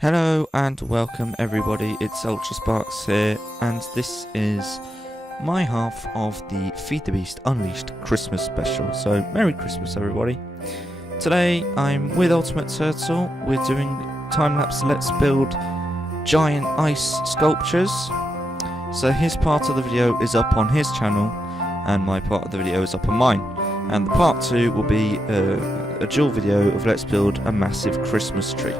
Hello and welcome everybody, it's UltraSparx here, and this is my half of the Feed the Beast Unleashed Christmas special, so Merry Christmas everybody. Today I'm with Ultimate Turtle, we're doing time-lapse Let's Build giant ice sculptures. So his part of the video is up on his channel, and my part of the video is up on mine. And the part 2 will be a dual video of Let's Build a massive Christmas tree,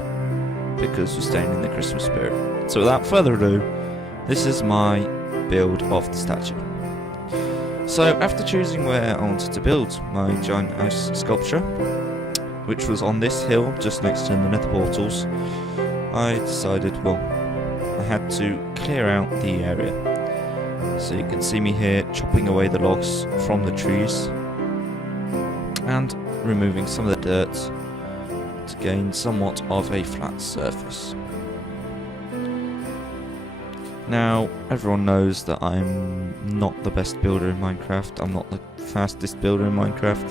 because we're staying in the Christmas spirit. So without further ado, this is my build of the statue. So after choosing where I wanted to build my giant ice sculpture, which was on this hill just next to the nether portals, I decided, well, I had to clear out the area. So you can see me here chopping away the logs from the trees and removing some of the dirt to gain somewhat of a flat surface. Now, everyone knows that I'm not the best builder in Minecraft, I'm not the fastest builder in Minecraft,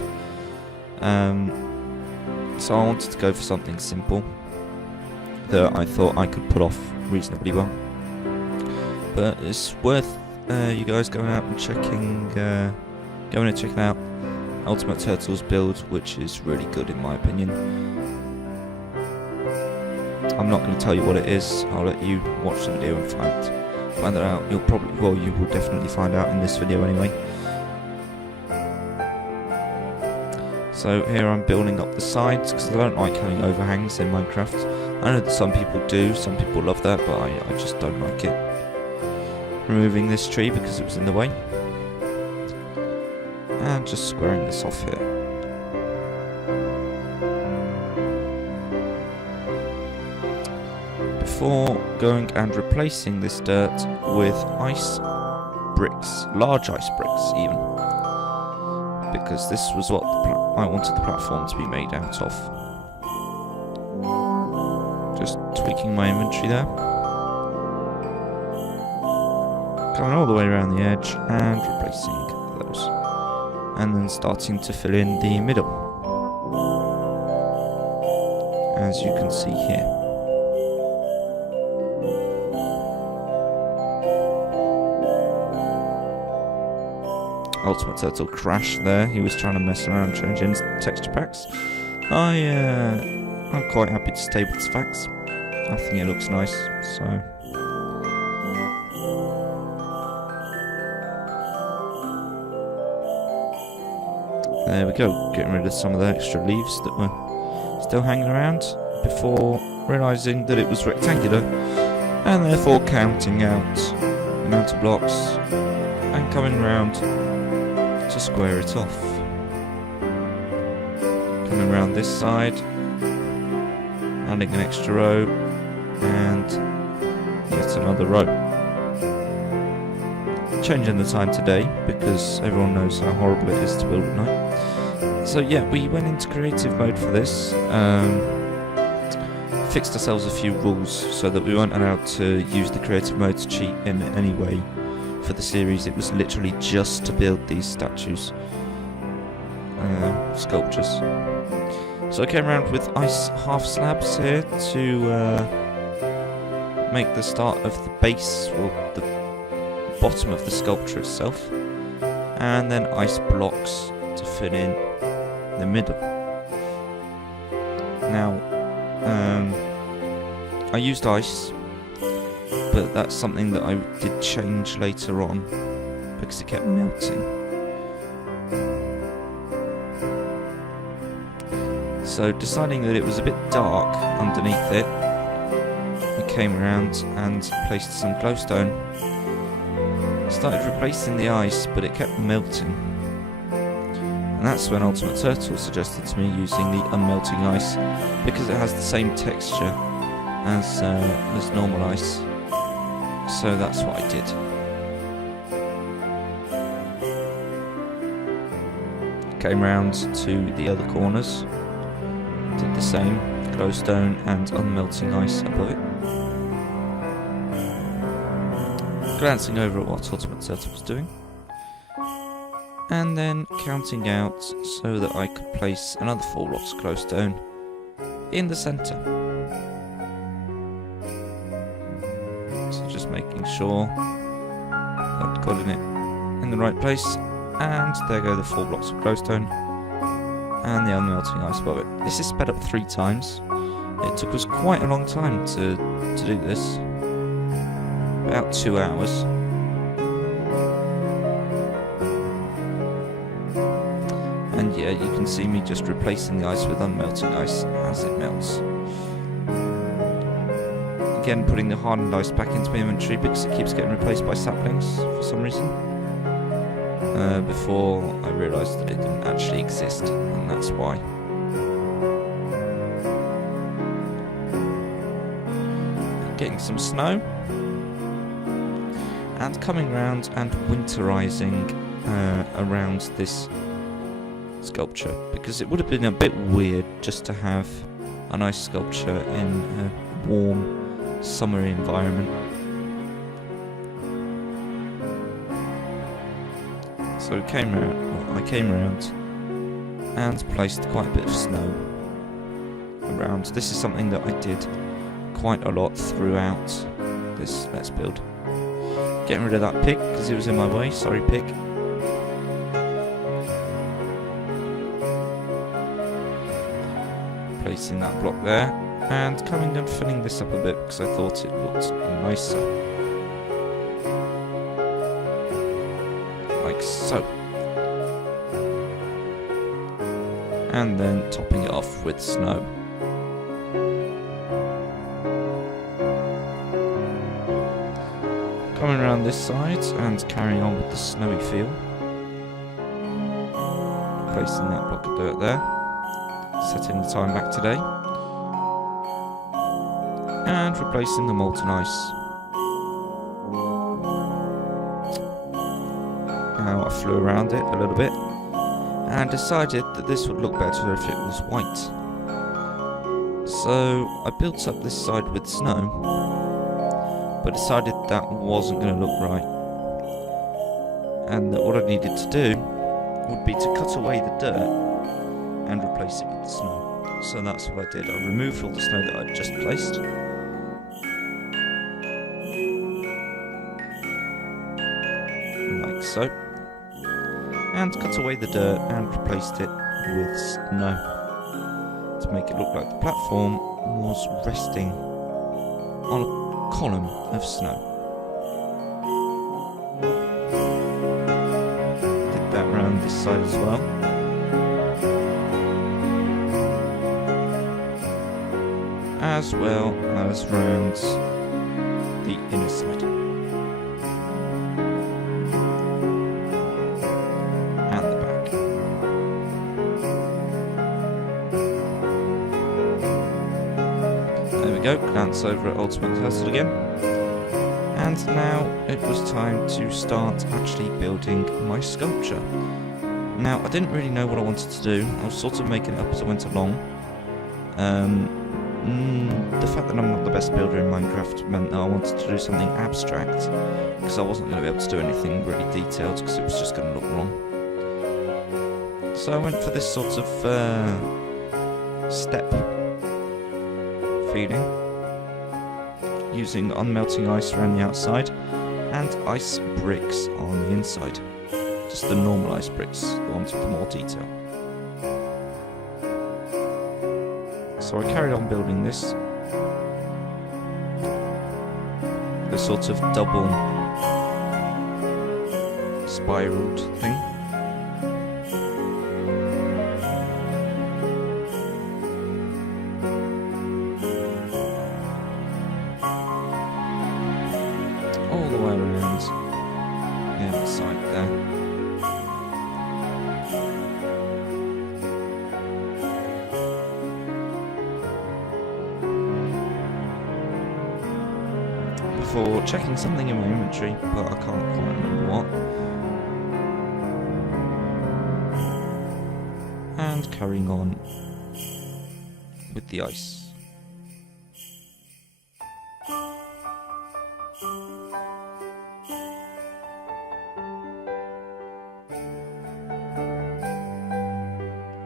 so I wanted to go for something simple that I thought I could pull off reasonably well. But it's worth you guys going out and checking out Ultimate Turtle's build, which is really good in my opinion. I'm not going to tell you what it is, I'll let you watch the video and find that out. You will definitely find out in this video anyway. So here I'm building up the sides, because I don't like having overhangs in Minecraft. I know that some people do, some people love that, but I just don't like it. Removing this tree because it was in the way. And just squaring this off here. Before going and replacing this dirt with ice bricks, large ice bricks even, because this was what I wanted the platform to be made out of. Just tweaking my inventory there, going all the way around the edge and replacing those, and then starting to fill in the middle, as you can see here. Ultimate Turtle crashed there. He was trying to mess around changing texture packs. I'm quite happy to stay with the facts. I think it looks nice, so there we go, getting rid of some of the extra leaves that were still hanging around before realising that it was rectangular, and therefore counting out the amount of blocks and coming round to square it off. Coming around this side, adding an extra row, and yet another row. Changing the time today because everyone knows how horrible it is to build at night. So yeah, we went into creative mode for this. Fixed ourselves a few rules so that we weren't allowed to use the creative mode to cheat in any way. For the series, it was literally just to build these statues, sculptures. So I came around with ice half slabs here to make the start of the base, or the bottom of the sculpture itself, and then ice blocks to fill in the middle. Now, I used ice, but that's something that I did change later on because it kept melting. So deciding that it was a bit dark underneath it, we came around and placed some glowstone. Started replacing the ice, but it kept melting. And that's when Ultimate Turtle suggested to me using the unmelting ice, because it has the same texture as normal ice. So that's what I did. Came round to the other corners, did the same, glowstone and unmelting ice above it. Glancing over at what Ultimate Turtle was doing, and then counting out so that I could place another 4 blocks of glowstone in the centre. making sure I've got it in the right place. And there go the 4 blocks of glowstone and the unmelting ice above it. This is sped up 3 times. It took us quite a long time to do this, about 2 hours. And yeah, you can see me just replacing the ice with unmelting ice as it melts. Again, putting the hardened ice back into my inventory because it keeps getting replaced by saplings for some reason. Before I realised that it didn't actually exist, and that's why. Getting some snow, and coming around and winterising around this sculpture, because it would have been a bit weird just to have a nice sculpture in a warm, summery environment. So I came around and placed quite a bit of snow around. This is something that I did quite a lot throughout this Let's Build. Getting rid of that pig because it was in my way. Sorry, pig. Placing that block there and coming and filling this up a bit because I thought it looked nicer. Like so. And then topping it off with snow. Coming around this side and carrying on with the snowy feel. Placing that block of dirt there. Setting the time back today. And replacing the molten ice. Now I flew around it a little bit and decided that this would look better if it was white. So I built up this side with snow, but decided that wasn't going to look right, and that what I needed to do would be to cut away the dirt and replace it with the snow. So that's what I did. I removed all the snow that I'd just placed. Like so. And cut away the dirt and replaced it with snow to make it look like the platform was resting on a column of snow. Did that around this side as well. As well as round the inner side. Glance over at UltraSparx Castle again, and now it was time to start actually building my sculpture. Now I didn't really know what I wanted to do. I was sort of making it up as I went along. The fact that I'm not the best builder in Minecraft meant that I wanted to do something abstract, because I wasn't going to be able to do anything really detailed because it was just going to look wrong. So I went for this sort of step feeling, using unmelting ice around the outside and ice bricks on the inside. Just the normal ice bricks, the ones with more detail. So I carried on building this. The sort of double spiraled thing. All the way around the outside there. Before checking something in my inventory, but I can't quite remember what. And carrying on with the ice.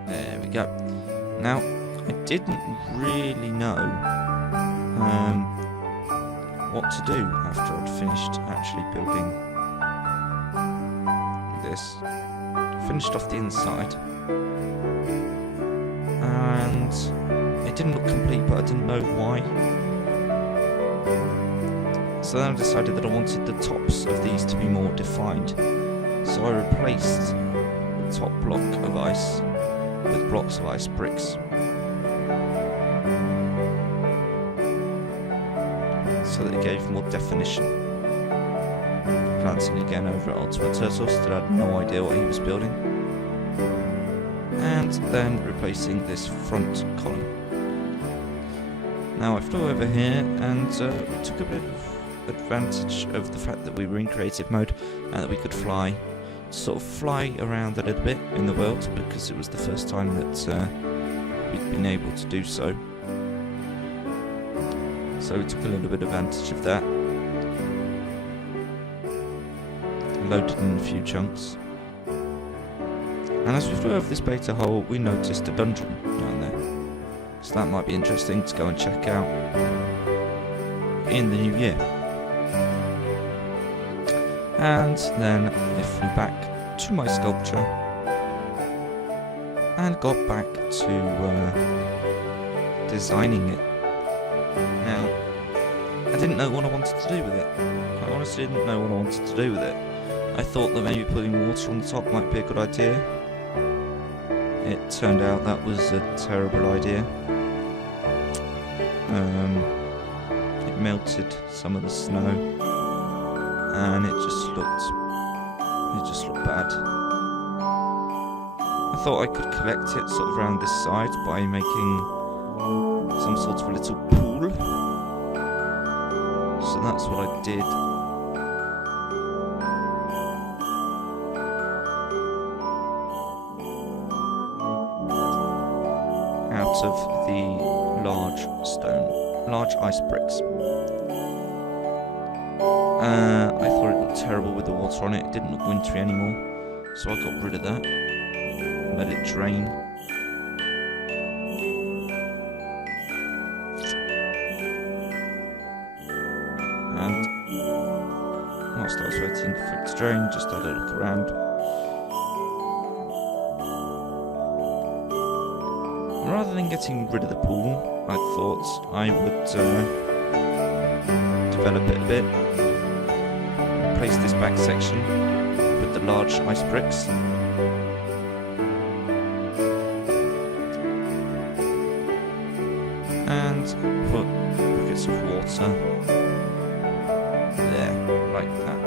There we go. Now, I didn't really know what to do after I'd finished actually building this. Finished off the inside, and it didn't look complete, but I didn't know why. So then I decided that I wanted the tops of these to be more defined. So I replaced the top block of ice with blocks of ice bricks. So that it gave more definition. Glancing again over at UltraSparx, still had no idea what he was building. And then replacing this front column. Now I flew over here and took a bit of advantage of the fact that we were in creative mode and that we could fly. Sort of fly around a little bit in the world, because it was the first time that we'd been able to do so. So we took a little bit of advantage of that. Loaded in a few chunks. And as we flew over this beta hole, we noticed a dungeon down there. So that might be interesting to go and check out in the new year. And then I flew back to my sculpture and got back to designing it. Now, I didn't know what I wanted to do with it. I honestly didn't know what I wanted to do with it. I thought that maybe putting water on the top might be a good idea. It turned out that was a terrible idea. It melted some of the snow, and it just looked bad. I thought I could collect it sort of around this side by making some sort of a little pool. So that's what I did. Out of the large ice bricks. I thought it looked terrible with the water on it. It didn't look wintry anymore, so I got rid of that. Let it drain. And whilst I was waiting for it to drain, just had a look around. Rather than getting rid of the pool, I thought I would develop it a bit. Replace this back section with the large ice bricks. And put buckets of water there, like that.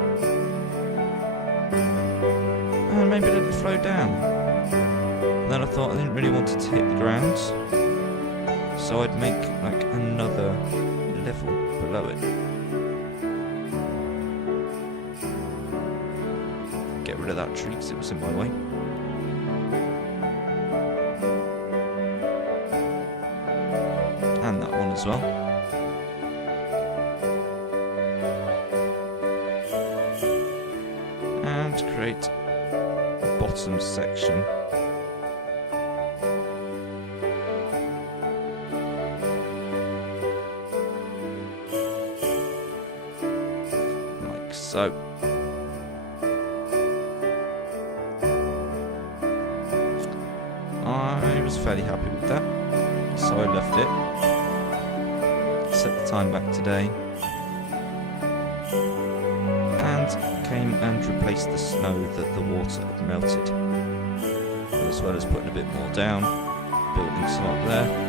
And maybe let it flow down. Then I thought I didn't really want it to hit the ground, so I'd make like another level below it. Get rid of that tree because it was in my way. And that one as well. And create a bottom section. So, I was fairly happy with that, so I left it, set the time back today, and came and replaced the snow that the water had melted, as well as putting a bit more down, building some up there.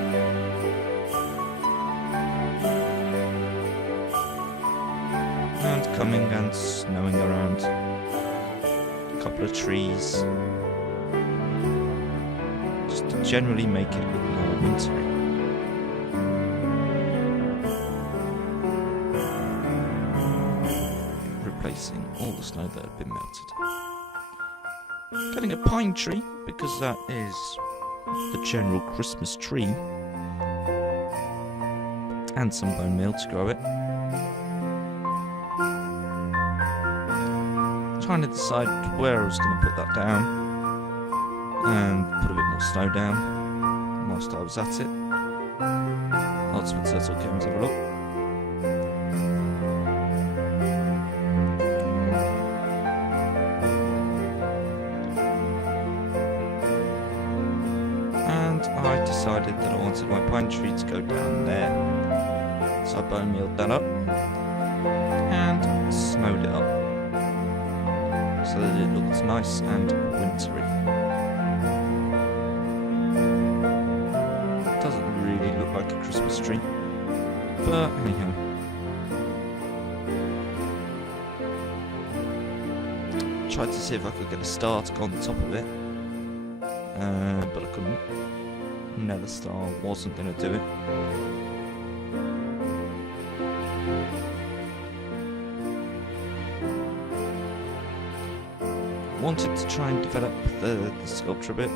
Coming and snowing around a couple of trees, just to generally make it look more wintry. Replacing all the snow that had been melted. Getting a pine tree, because that is the general Christmas tree, and some bone meal to grow it. Trying to decide where I was going to put that down and put a bit more snow down whilst I was at it. UltraSparx came to have a look. decided that I wanted my pine tree to go down there. So I bone mealed that up and snowed it up so that it looked nice and wintry. It doesn't really look like a Christmas tree, but anyhow. Tried to see if I could get a star to go on the top of it, but I couldn't. Nether star wasn't going to do it. Wanted to try and develop the sculpture a bit.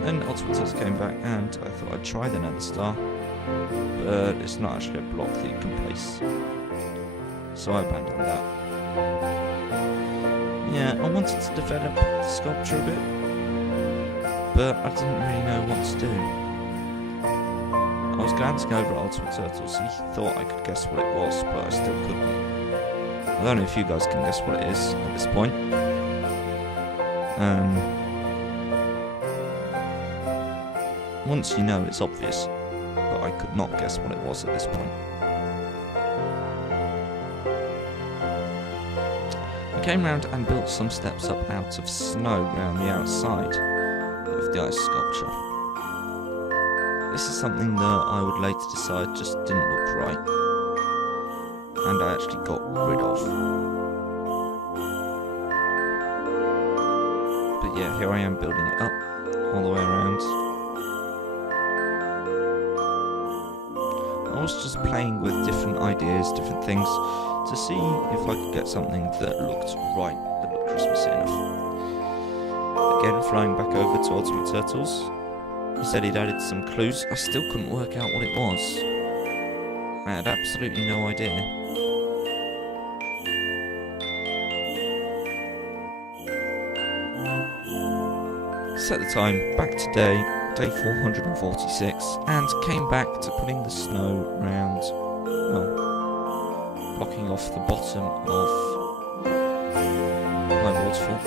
Then UltraSparx came back and I thought I'd try the nether star, but it's not actually a block that you can place. So I abandoned that. Yeah, I wanted to develop the sculpture a bit, but I didn't really know what to do. I was glancing over at UltraSparx, he thought I could guess what it was, but I still couldn't. I don't know if you guys can guess what it is at this point. Once you know, it's obvious, but I could not guess what it was at this point. I came round and built some steps up out of snow around the outside of the ice sculpture. This is something that I would later decide just didn't look right, and I actually got rid of. But yeah, here I am building it up all the way around. I was just playing with different ideas, different things, to see if I could get something that looked right, that looked Christmassy enough. Again, flying back over to UltraSparx. He said he'd added some clues. I still couldn't work out what it was. I had absolutely no idea. Set the time back to day 446, and came back to putting the snow round, well, blocking off the bottom of my waterfall,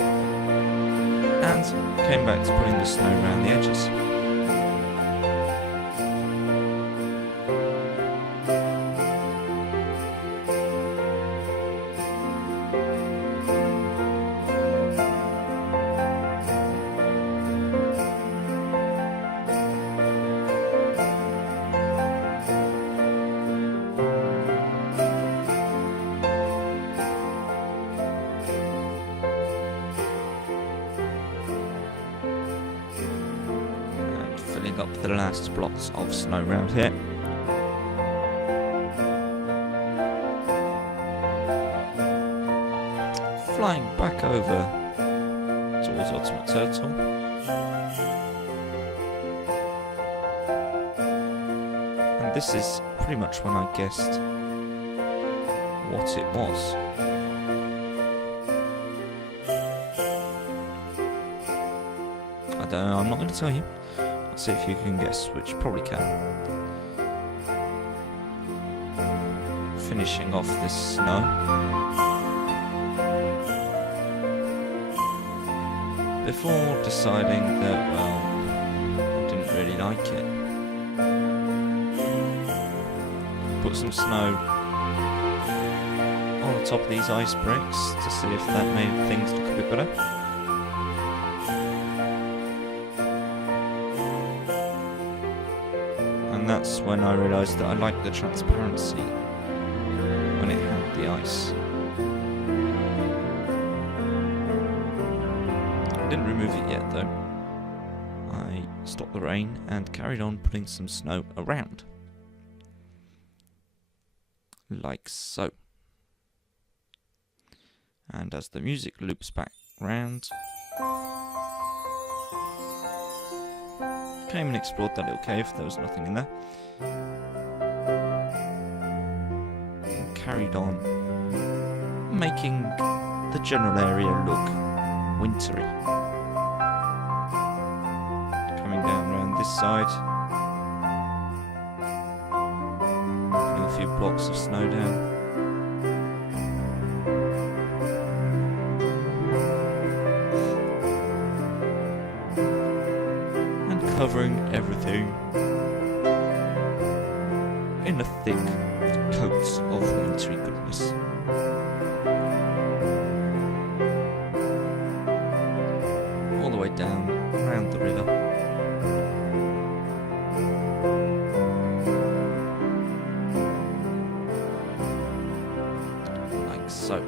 and came back to putting the snow around the edges. Up the last blocks of snow around here. Flying back over towards UltraSparx. And this is pretty much when I guessed what it was. I don't know, I'm not going to tell you. Let's see if you can guess, which you probably can. Finishing off this snow. Before deciding that, well, I didn't really like it. Put some snow on the top of these ice bricks to see if that made things look a bit better. And that's when I realised that I liked the transparency when it had the ice. I didn't remove it yet though. I stopped the rain and carried on putting some snow around. Like so. And as the music loops back round, came and explored that little cave, there was nothing in there. And carried on making the general area look wintry. Coming down around this side, putting a few blocks of snow down. Covering everything in a thick coat of wintry goodness. All the way down around the river. Like so.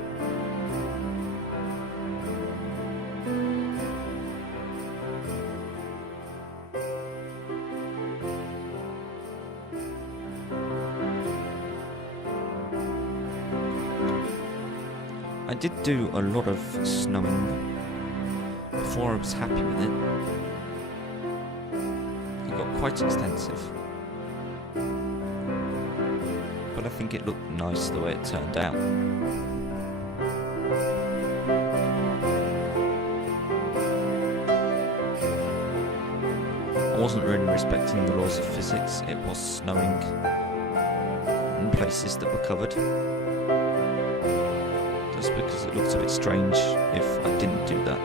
I did do a lot of snowing before I was happy with it. It got quite extensive. But I think it looked nice the way it turned out. I wasn't really respecting the laws of physics. It was snowing in places that were covered. Because it looks a bit strange if I didn't do that.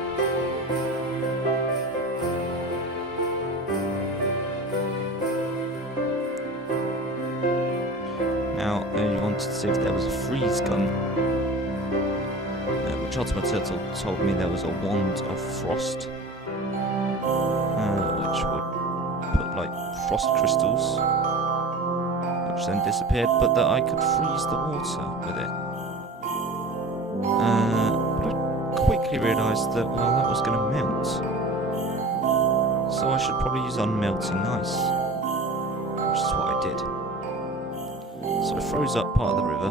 Now, I wanted to see if there was a freeze gun, which UltraSparx told me there was a wand of frost, which would put like frost crystals, which then disappeared, but that I could freeze the water with it. But I quickly realised that, well, that was going to melt. So I should probably use unmelting ice, which is what I did. So I froze up part of the river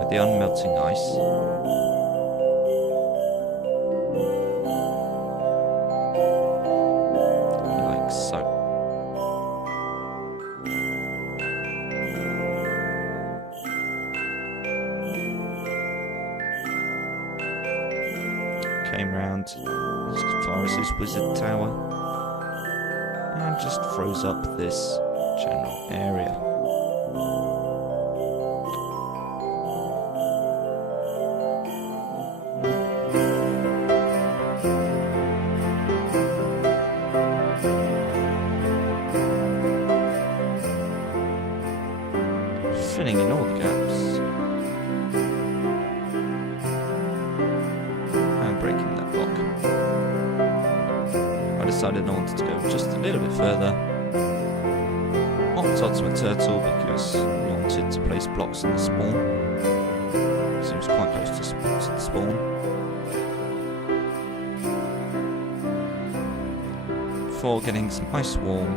with the unmelting ice. Like so. Came round as far as this wizard tower and just froze up this general area. Filling in all the gaps. Breaking that block. I decided I wanted to go just a little bit further on top of my turtle because I wanted to place blocks in the spawn. So it was quite close to the spawn. Before getting some ice warm.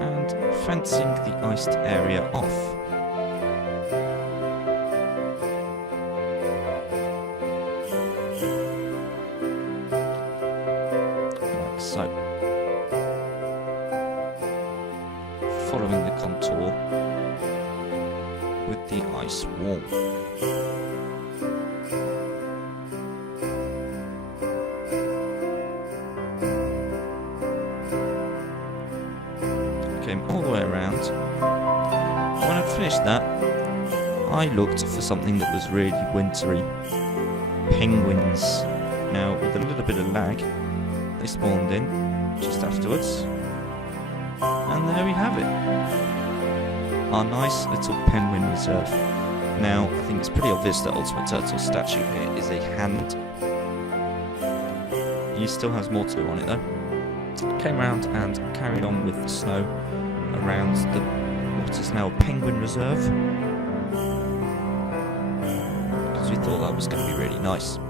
And fencing the iced area off. So, following the contour with the ice wall. Came all the way around. When I'd finished that, I looked for something that was really wintry. Penguins. Now, with a little bit of lag, they spawned in just afterwards, and there we have it, our nice little penguin reserve. Now I think it's pretty obvious that UltraSparx's statue here is a hand. He still has more to do on it though. Came around and carried on with the snow around the what is now a penguin reserve, because we thought that was going to be really nice.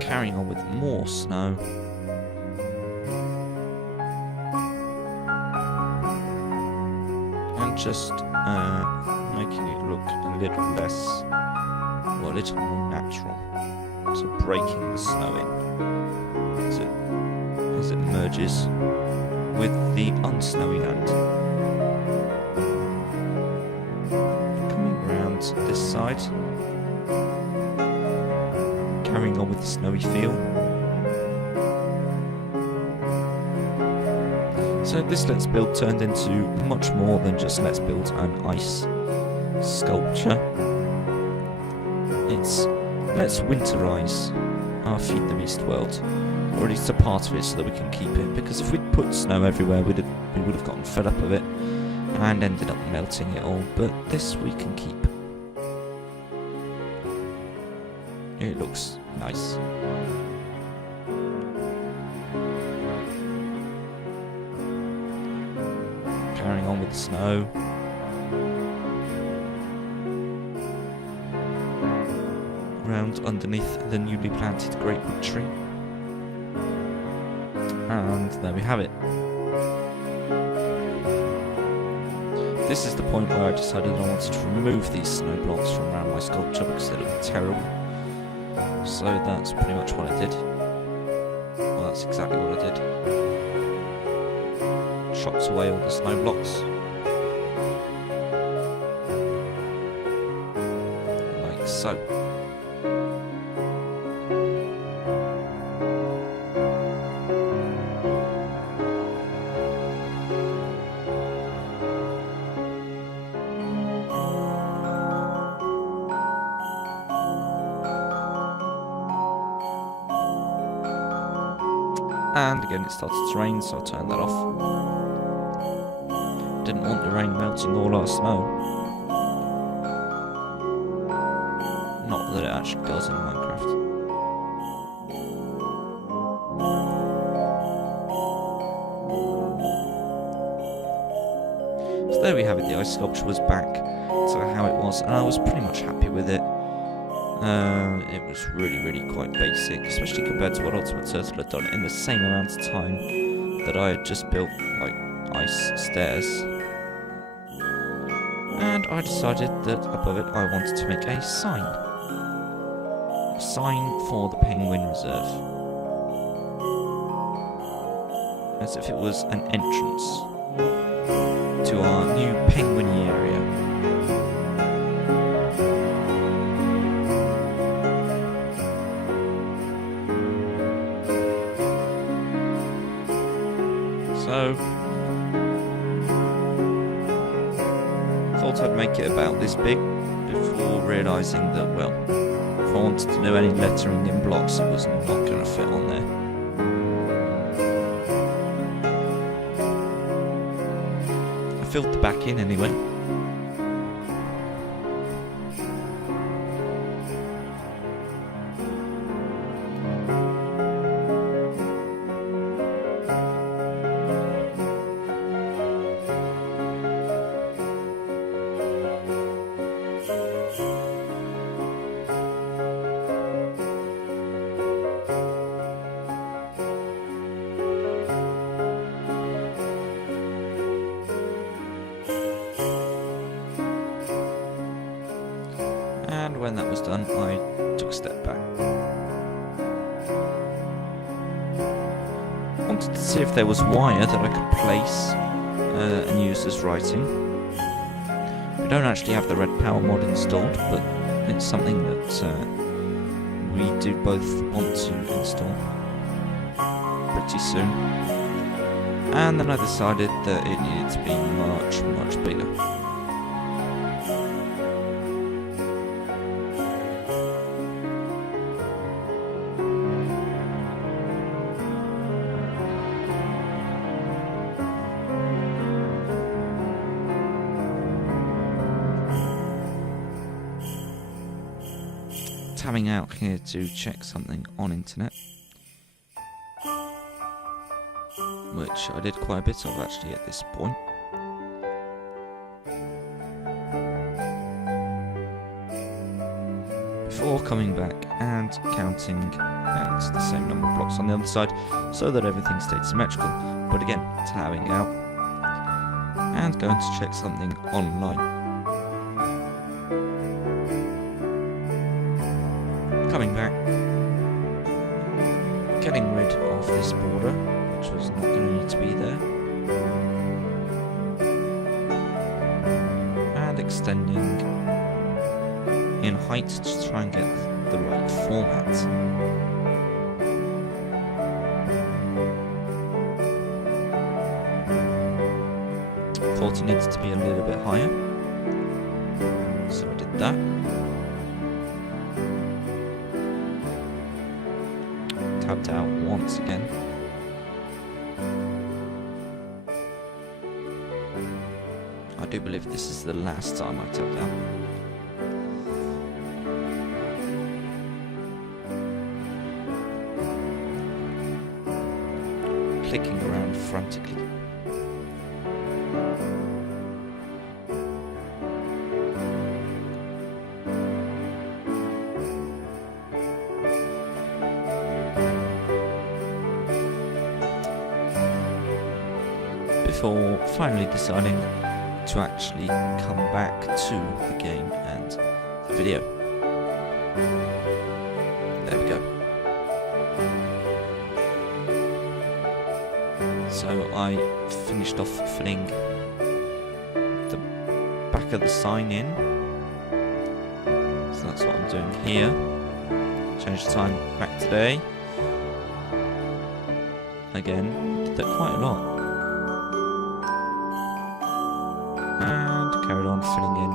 Carrying on with more snow. And just making it look a little less, well, a little more natural. So breaking the snow in as it merges with the unsnowy land. Coming around this side. Carrying on with the snowy feel. So this Let's Build turned into much more than just Let's Build an ice sculpture. It's let's winterize our Feed the Beast world, or at least a part of it, so that we can keep it. Because if we'd put snow everywhere, we would have gotten fed up of it and ended up melting it all. But this we can keep. It looks nice. Carrying on with the snow. Around underneath the newly planted grapewood tree. And there we have it. This is the point where I decided I wanted to remove these snow blocks from around my sculpture because they look terrible. So that's pretty much what I did. Well, that's exactly what I did. Chopped away all the snow blocks. Like so. And again it started to rain, so I turned that off. Didn't want the rain melting all our snow. Not that it actually does in Minecraft. So there we have it, the ice sculpture was back to how it was, and I was pretty much happy with it. It was really quite basic, especially compared to what Ultimate Turtle had done in the same amount of time that I had just built, like, ice stairs. And I decided that above it I wanted to make a sign. A sign for the Penguin Reserve. As if it was an entrance to our new penguin area. So, thought I'd make it about this big before realising that, well, if I wanted to do any lettering in blocks, it was not going to fit on there. I filled the back in anyway. And when that was done, I took a step back. Wanted to see if there was wire that I could place and use as writing. We don't actually have the red power mod installed, but it's something that we do both want to install pretty soon. And then I decided that it needed to be much bigger. Tabbing out here to check something on internet, which I did quite a bit of actually at this point. Before coming back and counting out the same number of blocks on the other side so that everything stayed symmetrical. But again, tabbing out and going to check something online. Coming back, getting rid of this border, which was not going to need to be there, and extending in height to try and get the right format. Thought it needed to be a little bit higher. that. Tapped out once again. I do believe this is the last time I tapped out. Clicking around frantically. Before finally deciding to actually come back to the game and the video. There we go. So I finished off filling the back of the sign in. So that's what I'm doing here. Change the time back today. Again, did that quite a lot. And carried on filling in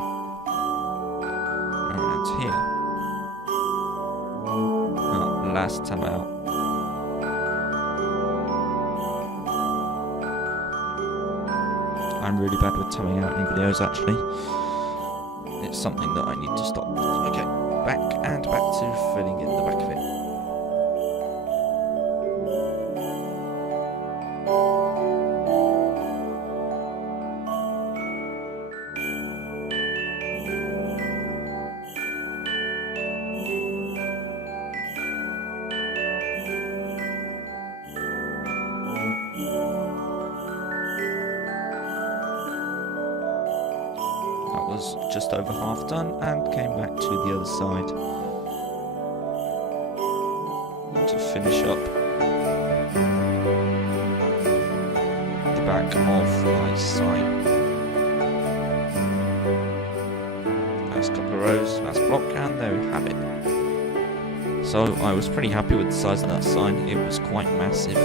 around here. Oh, last tab out. I'm really bad with tabbing out in videos actually. It's something that I need to stop. Okay, back to filling in the back of it. Was just over half done and came back to the other side to finish up the back of my sign. Last couple of rows, last block, and there we have it. So I was pretty happy with the size of that sign. It was quite massive.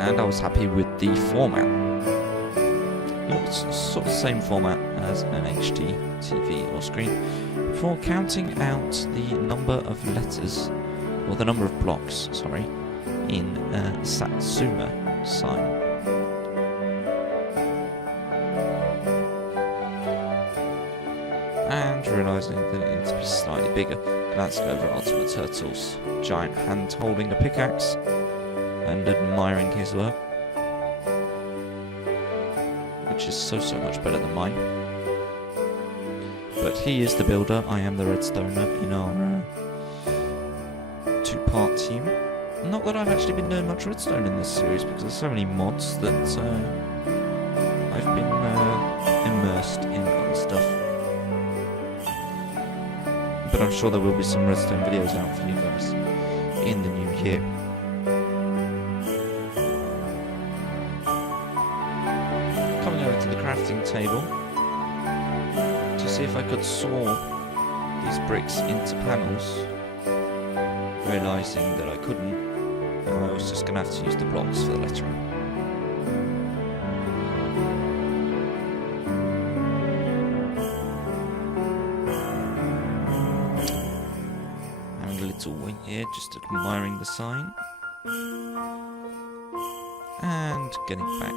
And I was happy with the format. It's sort of the same format as an HD TV or screen. Before counting out the number of letters, or the number of blocks, sorry, in Satsuma sign. And realising that it needs to be slightly bigger, glancing over at Ultimate Turtle's giant hand holding a pickaxe and admiring his work, which is so much better than mine. But he is the builder, I am the redstoner in our two-part team. Not that I've actually been doing much redstone in this series, because there's so many mods that I've been immersed in other stuff. But I'm sure there will be some redstone videos out for you guys in the new year. Coming over to the crafting table to see if I could saw these bricks into panels, realising that I couldn't, and I was just going to have to use the blocks for the lettering. Having a little wait here, just admiring the sign and getting back.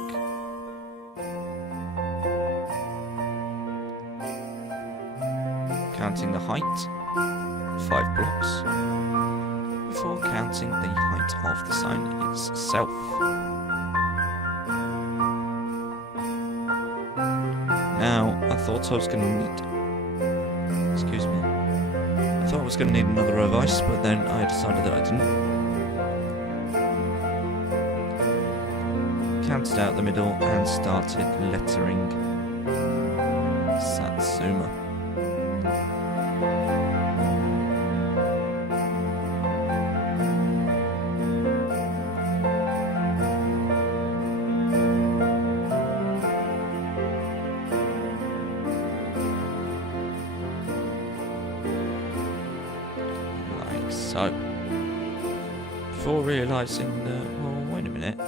Counting the height, 5 blocks, before counting the height of the sign itself. Now, I thought I was going to need... Excuse me. I thought I was going to need another row of ice, but then I decided that I didn't. Counted out the middle and started lettering Satsuma. So, before realising that, well, wait a minute,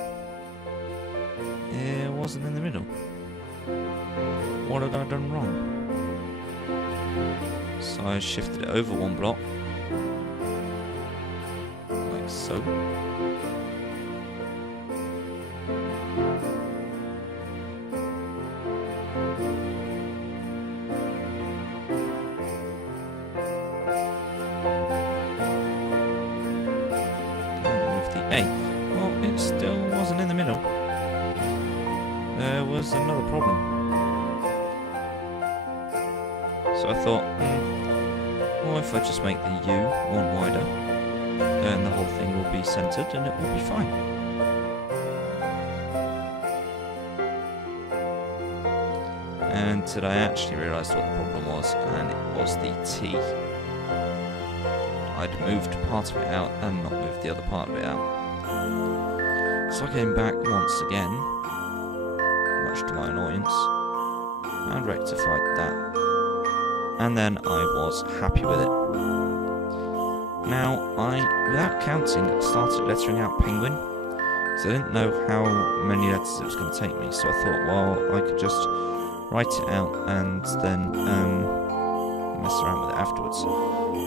it wasn't in the middle. What had I done wrong? So I shifted it over one block, like so. Well, it still wasn't in the middle. There was another problem. So I thought, well, if I just make the U one wider, then the whole thing will be centered and it will be fine. And I actually realised what the problem was, and it was the T. I'd moved part of it out and not moved the other part of it out. So I came back once again, much to my annoyance, and rectified that. And then I was happy with it. Now, without counting, started lettering out penguin, so I didn't know how many letters it was going to take me, so I thought, well, I could just write it out and then mess around with it afterwards.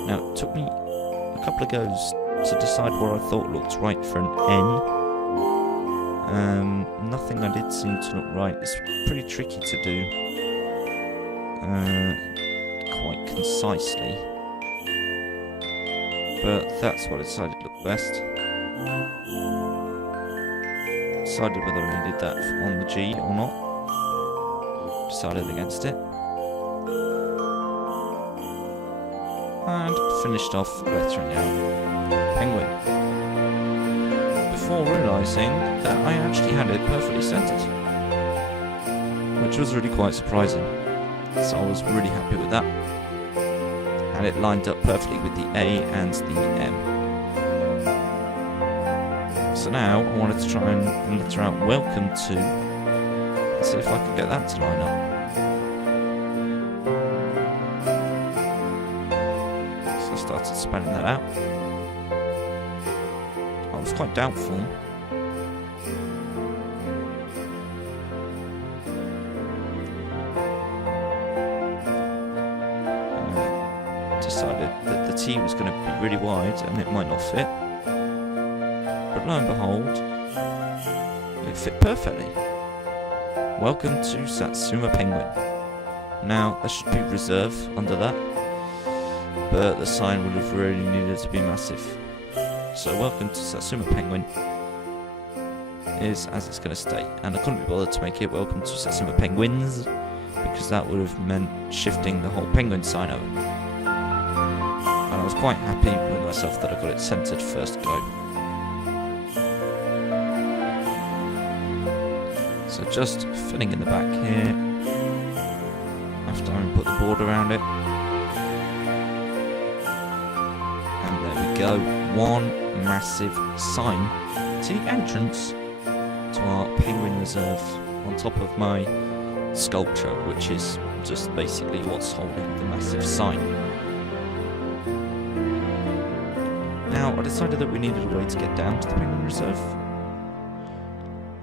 Now, it took me a couple of goes to decide what I thought looked right for an N. Nothing I did seem to look right. It's pretty tricky to do quite concisely, but that's what I decided looked best. Decided whether I needed that on the G or not. Decided against it. And finished off lettering out penguin, before realising that I actually had it perfectly centred, which was really quite surprising. So I was really happy with that, and it lined up perfectly with the A and the M. So now I wanted to try and letter out welcome to, and see if I could get that to line up. Started spelling that out. I was quite doubtful. Decided that the T was going to be really wide and it might not fit. But lo and behold, it fit perfectly. Welcome to Satsuma Penguin. Now, there should be reserve under that, but the sign would have really needed to be massive. So welcome to Satsuma Penguin is as it's going to stay, and I couldn't be bothered to make it welcome to Satsuma Penguins, because that would have meant shifting the whole penguin sign over. And I was quite happy with myself that I got it centred first go. So just filling in the back here, after having put the board around it. Go, one massive sign to the entrance to our penguin reserve on top of my sculpture, which is just basically what's holding the massive sign. Now, I decided that we needed a way to get down to the penguin reserve,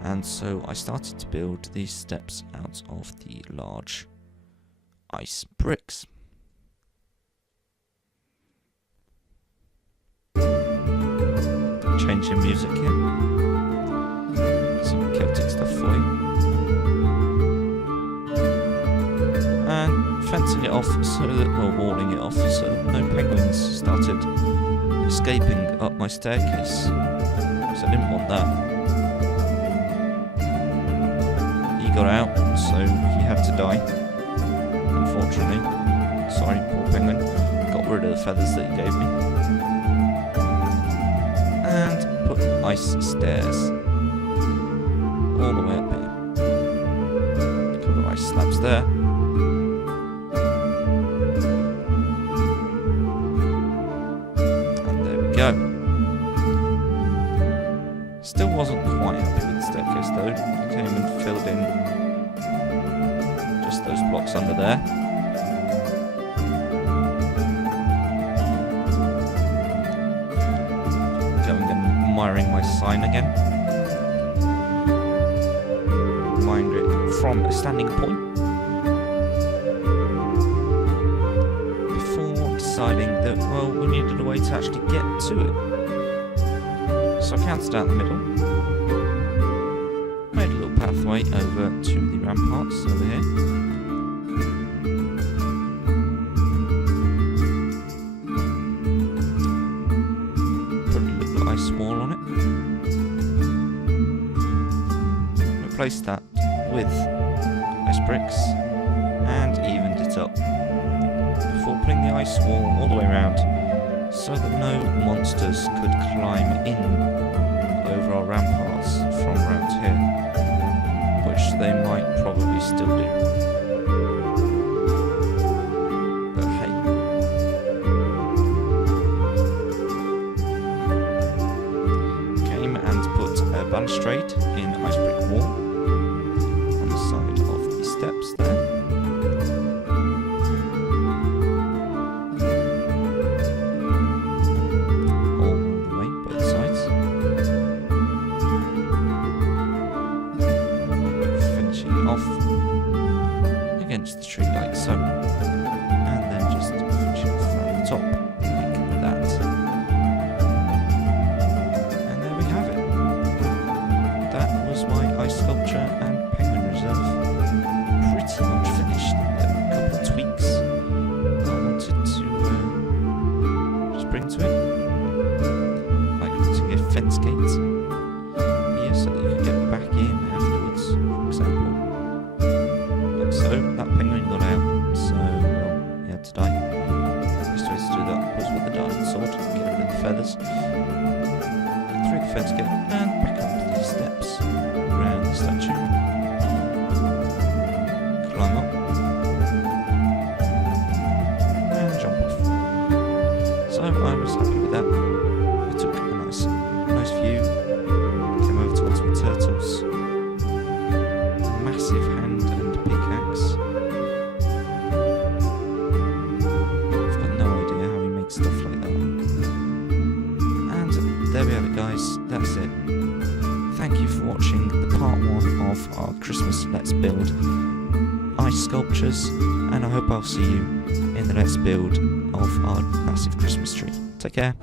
and so I started to build these steps out of the large ice bricks. Changing music here. Some Celtic stuff for you. And fencing it off so that, well, walling it off so that no penguins started escaping up my staircase. So I didn't want that. He got out, so he had to die. Unfortunately. Sorry, poor penguin. Got rid of the feathers that he gave me. And put ice stairs all the way up here. A couple of ice slabs there. And there we go. Still wasn't quite happy with the staircase though. I came and filled in just those blocks under there. Admiring my sign again. from a standing point before deciding that, well, we needed a way to actually get to it. So I counted out the middle, made a little pathway over to the ramparts over here. Put a little ice wall on it. Replaced that with ice bricks and evened it up before putting the ice wall all the way around so that no monsters could climb in over our ramparts from around here, which they might probably still do. But hey. Came and put a balustrade in ice brick wall on the side of the steps there. Against the tree like so, and then just finish it off at the top like that, and there we have it. That was my ice sculpture and penguin reserve pretty much finished. There were a couple of tweaks I wanted to just bring to it, like putting a fence gate here so that you can get back in afterwards, for example. So that penguin got out, so well, he had to die. The best way to do that was with the diamond sword, get rid of the feathers, get through the fence gate, and back up these steps around the statue. Climb up, and jump off. So I was happy with that. I took a nice view, came over towards my turtles. Massive hand and pickaxe. I've got no idea how he makes stuff like that. And there we have it, guys. That's it. Thank you for watching the part 1 of our Christmas Let's Build ice sculptures, and I hope I'll see you in the Let's Build of our massive Christmas tree. Take care.